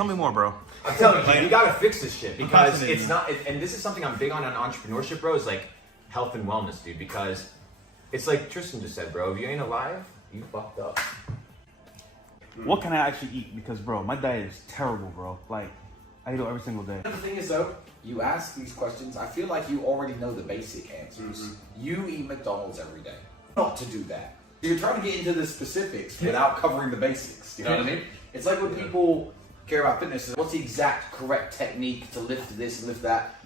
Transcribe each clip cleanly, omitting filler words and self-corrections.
Tell me more, bro. I'm telling you, you gotta fix this shit because it's not. And this is something I'm big on entrepreneurship, bro. Is like health and wellness, dude. Because it's like Tristan just said, bro. If you ain't alive, you fucked up. What can I actually eat? Because, bro, my diet is terrible, bro. Like, I eat it every single day. The thing is, though, you ask these questions, I feel like you already know the basic answers. You eat McDonald's every day. Not to do that. You're trying to get into the specifics without covering the basics. You know what I mean? It's like when people care about fitness, what's the exact correct technique to lift this, lift that?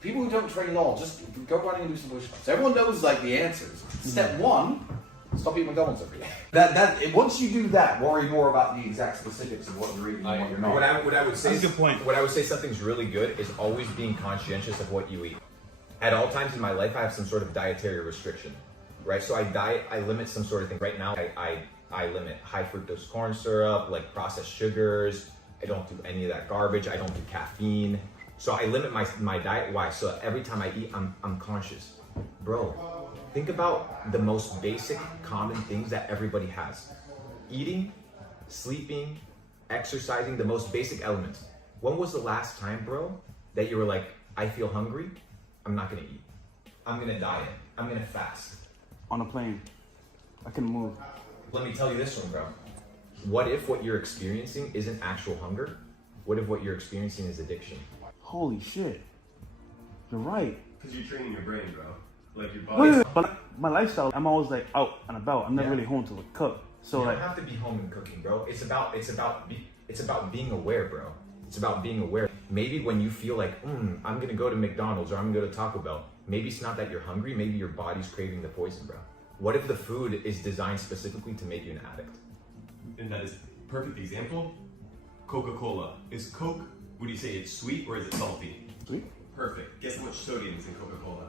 People who don't train at all, just go running and do some push-ups. Everyone knows like the answers. Step one, stop eating McDonald's every day. Once you do that, worry more about the exact specifics of what you're eating and what you're not. What I would say, That's a good point. What I would say something's really good is always being conscientious of what you eat. At all times in my life, I have some sort of dietary restriction, right? So I limit some sort of thing. Right now, I limit high fructose corn syrup, like processed sugars. I don't do any of that garbage. I don't do caffeine. So I limit my diet. Why? So every time I eat, I'm conscious. Bro, think about the most basic, common things that everybody has. Eating, sleeping, exercising, the most basic elements. When was the last time, bro, that you were like, I feel hungry, I'm not gonna eat. I'm gonna diet. I'm gonna fast. On a plane, I couldn't move. Let me tell you this one, bro. What if what you're experiencing isn't actual hunger? What if what you're experiencing is addiction? Holy shit. You're right. Because you're training your brain, bro. Like your body. But my lifestyle, I'm always like out and about. I'm never really home to like, cook. So You like, don't have to be home and cooking, bro. It's about being aware, bro. It's about being aware. Maybe when you feel like, I'm gonna go to McDonald's or I'm gonna go to Taco Bell, maybe it's not that you're hungry, maybe your body's craving the poison, bro. What if the food is designed specifically to make you an addict? And that is a perfect example. Coca-Cola. Is Coke, would you say it's sweet or is it salty? sweet, Perfect. Guess how much sodium is in Coca-Cola?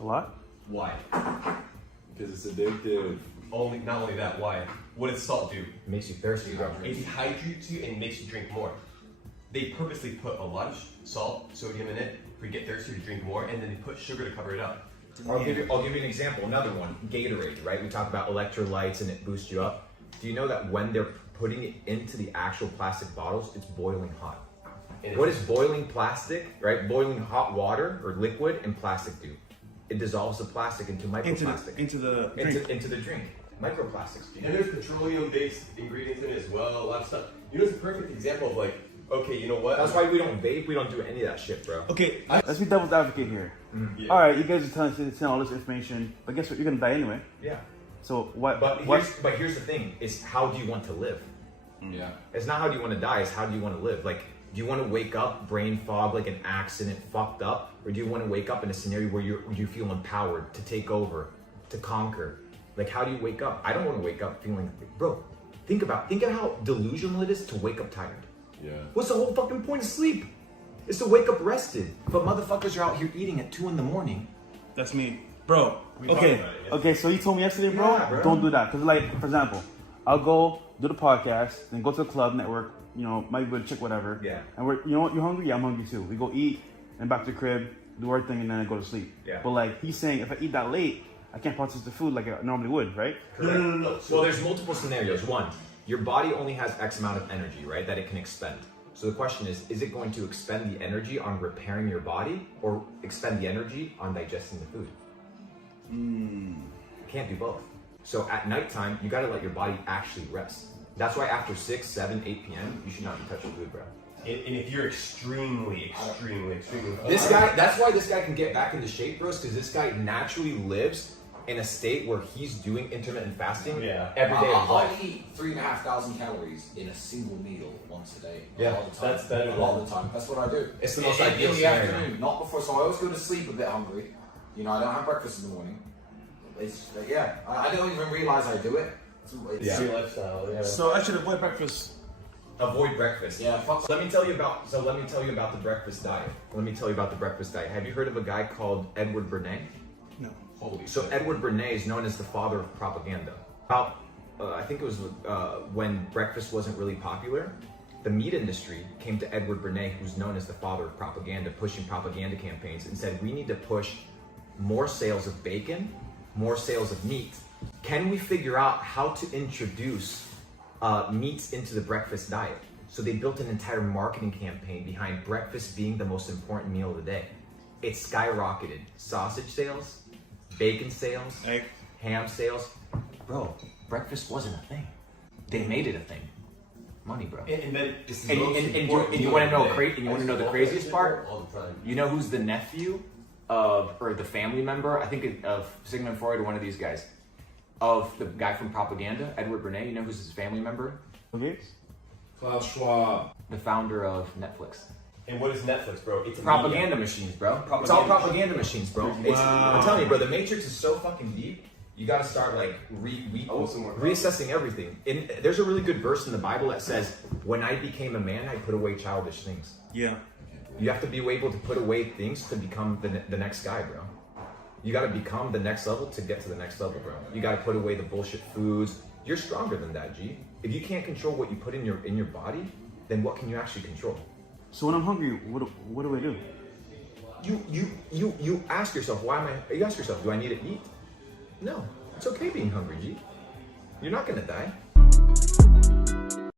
a lot. Why? Because it's addictive. Not only that, why? What does salt do? It makes you thirsty, bro. It dehydrates you and makes you drink more. They purposely put a lot of salt, sodium in it for you to get thirsty to drink more, and then they put sugar to cover it up. I'll give you an example. Another one, Gatorade, right? We talk about electrolytes and it boosts you up. Do you know that when they're putting it into the actual plastic bottles, it's boiling hot? And What is boiling plastic, right? Boiling hot water or liquid and plastic do? It dissolves the plastic into microplastic. Into the drink. Into the drink. Microplastics. And there's petroleum-based ingredients in it as well, a lot of stuff. You know, it's a perfect example of like, okay, you know what? That's why we don't vape. We don't do any of that shit, bro. Okay, let's be devil's advocate here. Yeah. All right, you guys are telling all this information, but guess what? You're gonna die anyway. Yeah. So what? But here's the thing: is how do you want to live? Yeah. It's not how do you want to die. It's how do you want to live? Like, do you want to wake up brain fog, like an accident, fucked up, or do you want to wake up in a scenario where you feel empowered to take over, to conquer? Like, how do you wake up? I don't want to wake up feeling, bro. Think of how delusional it is to wake up tired. Yeah. What's the whole fucking point of sleep? It's to wake up rested. But motherfuckers are out here eating at 2 a.m. That's me, bro. We talked about it yesterday. Okay. So you told me yesterday, bro. Yeah, bro. Don't do that, cause like, for example, I'll go do the podcast, then go to the club network. You know, might be with a chick, whatever. Yeah. And you know what? You're hungry? Yeah, I'm hungry too. We go eat, and back to the crib, do our thing, and then I go to sleep. Yeah. But like he's saying, if I eat that late, I can't process the food like I normally would, right? No. Well, there's multiple scenarios. One, your body only has X amount of energy, right, that it can expend. So the question is it going to expend the energy on repairing your body or expend the energy on digesting the food? You can't do both. So at nighttime, you gotta let your body actually rest. That's why after 6, 7, 8 p.m., you should not be touching food, bro. And if you're extremely This guy, that's why this guy can get back into shape, bros, because this guy naturally lives in a state where he's doing intermittent fasting every day of his I life. eat 3,500 calories in a single meal once a day. Yeah, a lot of the time. that's better A lot of the time. That's what I do. It's the most in ideal the scenario. afternoon, not before. So I always go to sleep a bit hungry. You know, I don't have breakfast in the morning. It's I don't even realize I do it. It's your lifestyle. Yeah. So I should avoid breakfast. Avoid breakfast. Yeah, fuck. So let me tell you about the breakfast diet. Have you heard of a guy called Edward Bernays? No. Holy So shit. Edward Bernays is known as the father of propaganda. I think it was when breakfast wasn't really popular, the meat industry came to Edward Bernays, who's known as the father of propaganda, pushing propaganda campaigns, and said, we need to push more sales of bacon, more sales of meat. Can we figure out how to introduce meats into the breakfast diet? So they built an entire marketing campaign behind breakfast being the most important meal of the day. It skyrocketed. Sausage sales, bacon sales, Egg. ham sales. Bro, breakfast wasn't a thing. They made it a thing. Money, bro. And then it's the And most you important meal want of to the know day. you want to know the I craziest just part? all the time. You know who's the nephew or the family member? I think of Sigmund Freud or one of these guys. Of the guy from Propaganda, Edward Bernays. You know who's his family member? Okay. Klaus Schwab. The founder of Netflix. And what is Netflix, bro? It's a Propaganda machines, bro. It's all propaganda machines, bro. I'm telling you, bro. The Matrix is so fucking deep. You gotta start like reassessing everything. And there's a really good verse in the Bible that says, "When I became a man, I put away childish things." Yeah. You have to be able to put away things to become the next guy, bro. You gotta become the next level to get to the next level, bro. You gotta put away the bullshit foods. You're stronger than that, G. If you can't control what you put in your body, then what can you actually control? So when I'm hungry, what do I do? You ask yourself, why am I? You ask yourself, do I need to eat? No, it's okay being hungry, G. You're not gonna die.